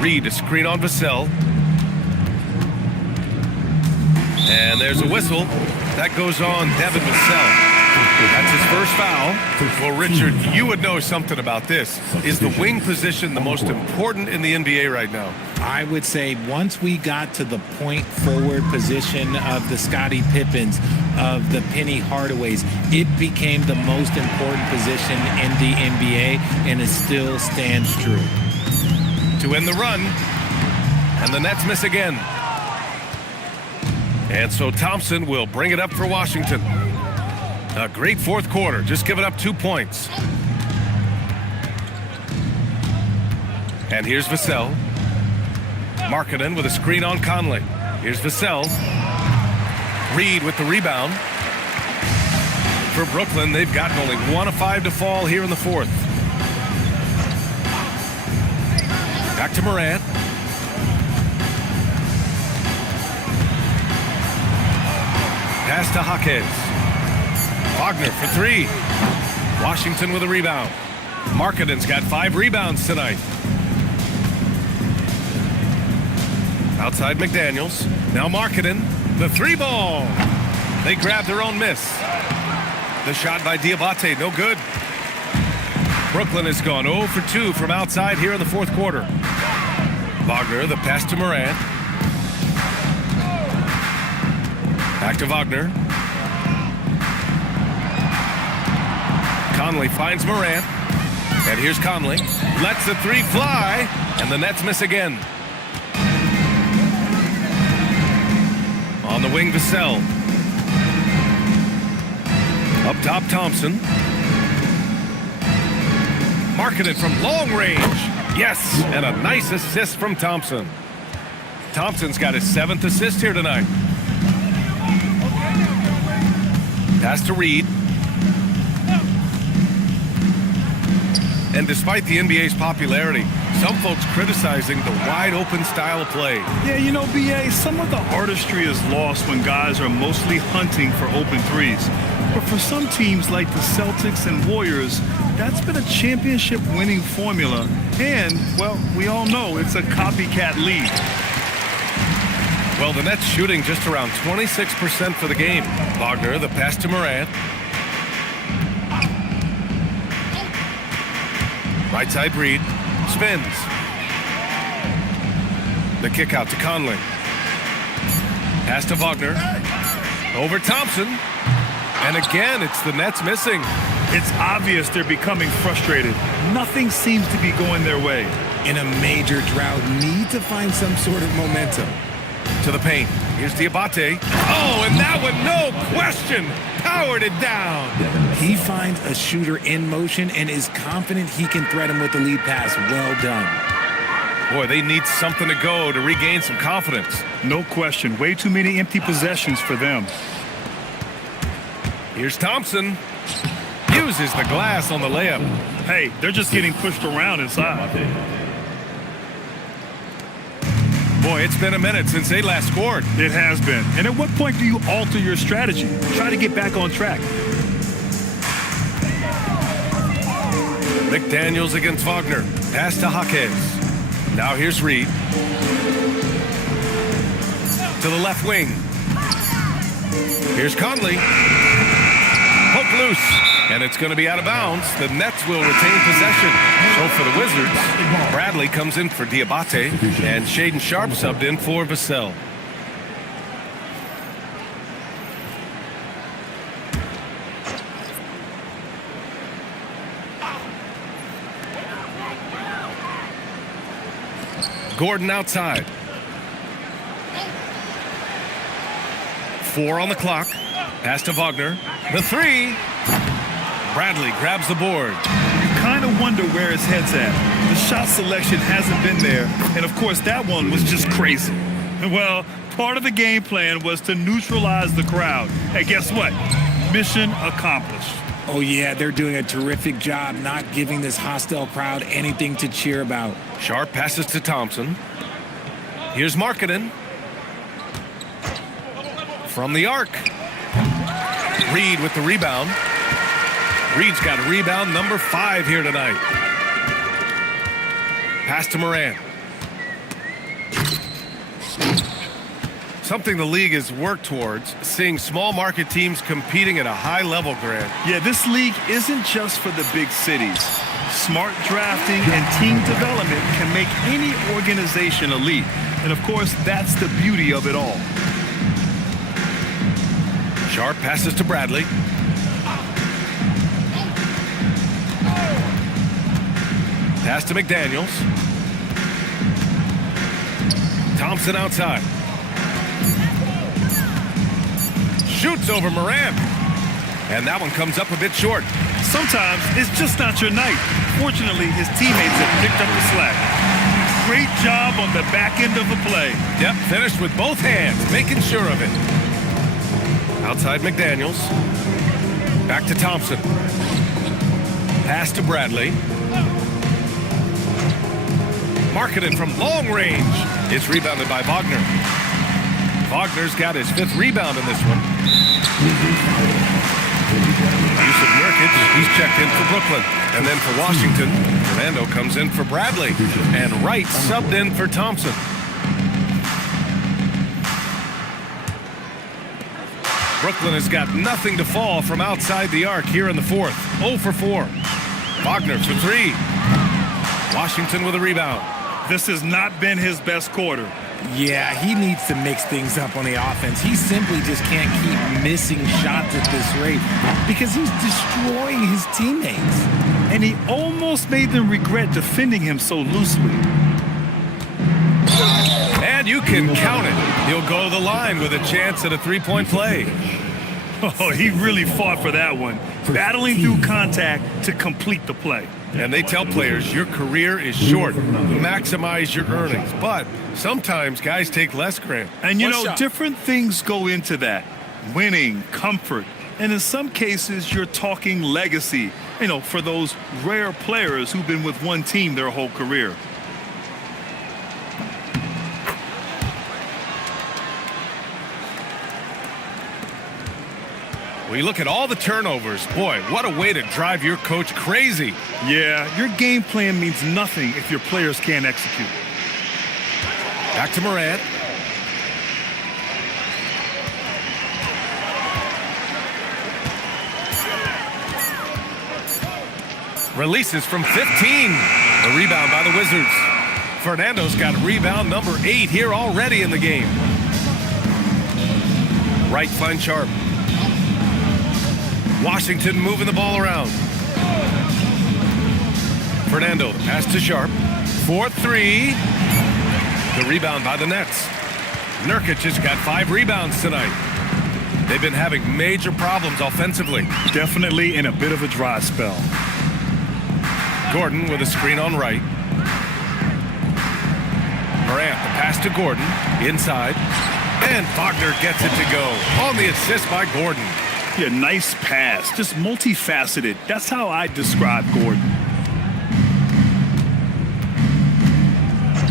Reed, a screen on Vassell. And there's a whistle. That goes on Devin Vassell. That's his first foul. Well, Richard, you would know something about this. Is the wing position the most important in the NBA right now? I would say once we got to the point forward position of the Scottie Pippens, of the Penny Hardaways, it became the most important position in the NBA, and it still stands true. To end the run, and the Nets miss again. And so Thompson will bring it up for Washington. A great 4th quarter, just giving up 2 points. And here's Vassell. Markkanen with a screen on Conley. Here's Vassell. Reed with the rebound. For Brooklyn, they've gotten only 1 of 5 to fall here in the 4th. Back to Morant. Pass to Jaquez. Wagner for 3. Washington with a rebound. Markkanen's got 5 rebounds tonight. Outside McDaniels. Now Markkanen. The 3-ball. They grab their own miss. The shot by Diabate, no good. Brooklyn has gone 0 for 2 from outside here in the fourth quarter. Wagner, the pass to Morant. Back to Wagner. Conley finds Morant. And here's Conley. Lets the 3 fly. And the Nets miss again. On the wing, Vassell. Up top, Thompson. Markkanen from long range. Yes, and a nice assist from Thompson. Thompson's got his 7th assist here tonight. Pass to Reed. And despite the NBA's popularity, some folks criticizing the wide-open style of play. Yeah, you know, B.A., some of the artistry is lost when guys are mostly hunting for open threes. But for some teams like the Celtics and Warriors, that's been a championship-winning formula. And, well, we all know it's a copycat league. Well, the Nets shooting just around 26% for the game. Wagner, the pass to Morant. Right side, Reed. Spins. The kick out to Conley. Pass to Wagner. Over Thompson. And again, it's the Nets missing. It's obvious they're becoming frustrated. Nothing seems to be going their way. In a major drought, need to find some sort of momentum. To the paint. Here's Diabate. Oh, and that one, no question, powered it down. He finds a shooter in motion and is confident he can thread him with the lead pass. Well done. Boy, they need something to go to regain some confidence. No question. Way too many empty possessions for them. Here's Thompson. Uses the glass on the layup. Hey, they're just getting pushed around inside. Boy, it's been a minute since they last scored. It has been. And at what point do you alter your strategy? Try to get back on track. McDaniels against Wagner. Pass to Jaquez. Now here's Reed. To the left wing. Here's Conley. Hook loose. And it's going to be out of bounds. The Nets will retain possession. So for the Wizards, Bradley comes in for Diabate, and Shaedon Sharpe subbed in for Vassell. Gordon outside. 4 on the clock. Pass to Wagner. The 3. Bradley grabs the board. You kind of wonder where his head's at. The shot selection hasn't been there. And, of course, that one was just crazy. Well, part of the game plan was to neutralize the crowd. Hey, guess what? Mission accomplished. Oh, yeah, they're doing a terrific job not giving this hostile crowd anything to cheer about. Sharpe passes to Thompson. Here's Markkanen. From the arc. Reed with the rebound. Reed's got a rebound number 5 here tonight. Pass to Morant. Something the league has worked towards, seeing small market teams competing at a high level, Grant. Yeah, this league isn't just for the big cities. Smart drafting and team development can make any organization elite. And, of course, that's the beauty of it all. Sharpe passes to Bradley. Pass to McDaniels. Thompson outside. Shoots over Morant. And that one comes up a bit short. Sometimes it's just not your night. Fortunately, his teammates have picked up the slack. Great job on the back end of the play. Yep, finished with both hands, making sure of it. Outside McDaniels. Back to Thompson. Pass to Bradley. Markkanen from long range. It's rebounded by Wagner. Wagner's got his 5th rebound in this one. Yusuf Nurkic, he's checked in for Brooklyn. And then for Washington, Fernando comes in for Bradley. And Wright subbed in for Thompson. Brooklyn has got nothing to fall from outside the arc here in the fourth. 0 for 4. Wagner for 3. Washington with a rebound. This has not been his best quarter. Yeah, he needs to mix things up on the offense. He simply just can't keep missing shots at this rate because he's destroying his teammates. And he almost made them regret defending him so loosely. And you can count it. He'll go to the line with a chance at a three-point play. Oh, he really fought for that one, battling through contact to complete the play. And they tell players your career is short. Maximize your earnings. But sometimes guys take less, Grant. And you know, different things go into that. Winning, comfort, and in some cases, you're talking legacy, you know, for those rare players who've been with one team their whole career. We look at all the turnovers. Boy, what a way to drive your coach crazy. Yeah, your game plan means nothing if your players can't execute. Back to Morant. Releases from 15. The rebound by the Wizards. Fernando's got rebound number 8 here already in the game. Wright finds Sharp. Washington moving the ball around. Fernando, the pass to Sharp. 4-3. The rebound by the Nets. Nurkic has got 5 rebounds tonight. They've been having major problems offensively. Definitely in a bit of a dry spell. Gordon with a screen on Wright. Morant, the pass to Gordon. Inside. And Wagner gets it to go. On the assist by Gordon. Yeah, nice pass. Just multifaceted. That's how I describe Gordon.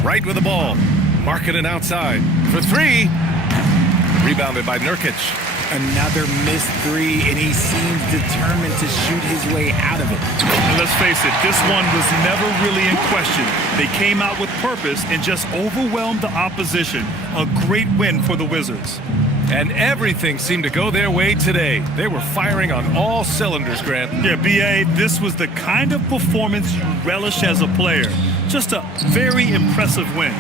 Wright with the ball. Markkanen outside. For 3. Rebounded by Nurkic. Another missed 3, and he seems determined to shoot his way out of it. And let's face it, this one was never really in question. They came out with purpose and just overwhelmed the opposition. A great win for the Wizards. And everything seemed to go their way today. They were firing on all cylinders, Grant. Yeah, B.A., this was the kind of performance you relish as a player. Just a very impressive win.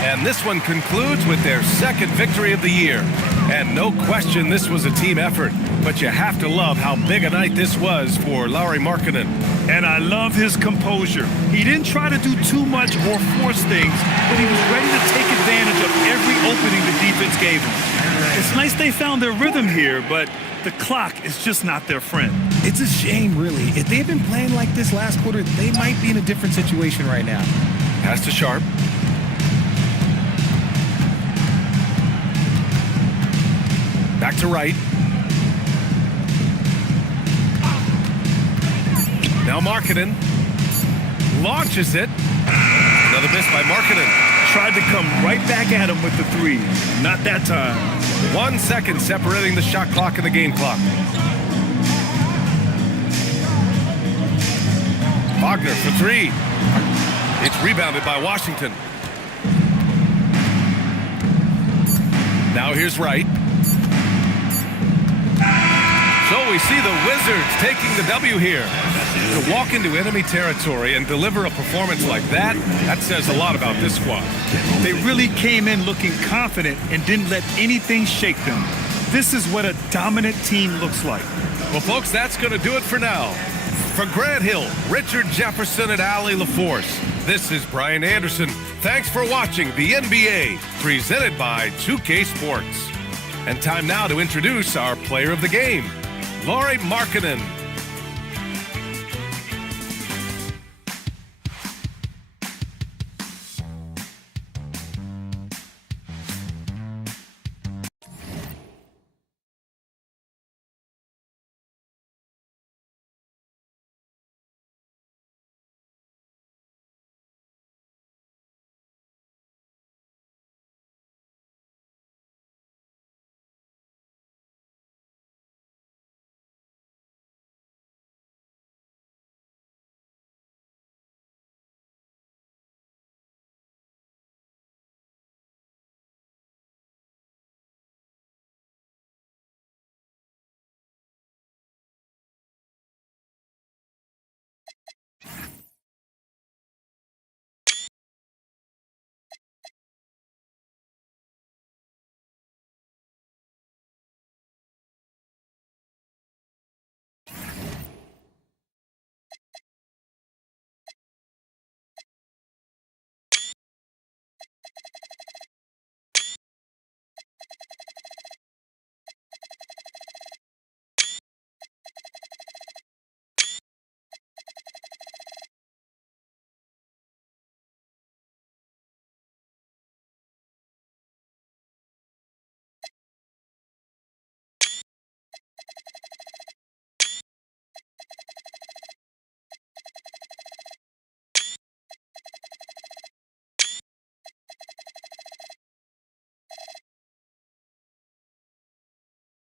And this one concludes with their second victory of the year. And no question this was a team effort. But you have to love how big a night this was for Lauri Markkanen. And I love his composure. He didn't try to do too much or force things, but he was ready to take advantage of every opening the defense gave him. It's nice they found their rhythm here, but the clock is just not their friend. It's a shame, really. If they had been playing like this last quarter, they might be in a different situation right now. Pass to Sharp. Back to Wright. Now Markkanen launches it. Another miss by Markkanen. Tried to come right back at him with the 3. Not that time. 1 second separating the shot clock and the game clock. Wagner for 3. It's rebounded by Washington. Now here's Wright. So we see the Wizards taking the W here. To walk into enemy territory and deliver a performance like that, that says a lot about this squad. They really came in looking confident and didn't let anything shake them. This is what a dominant team looks like. Well, folks, that's going to do it for now. For Grant Hill, Richard Jefferson, and Allie LaForce, this is Brian Anderson. Thanks for watching the NBA, presented by 2K Sports. And time now to introduce our player of the game, Lauri Markkanen.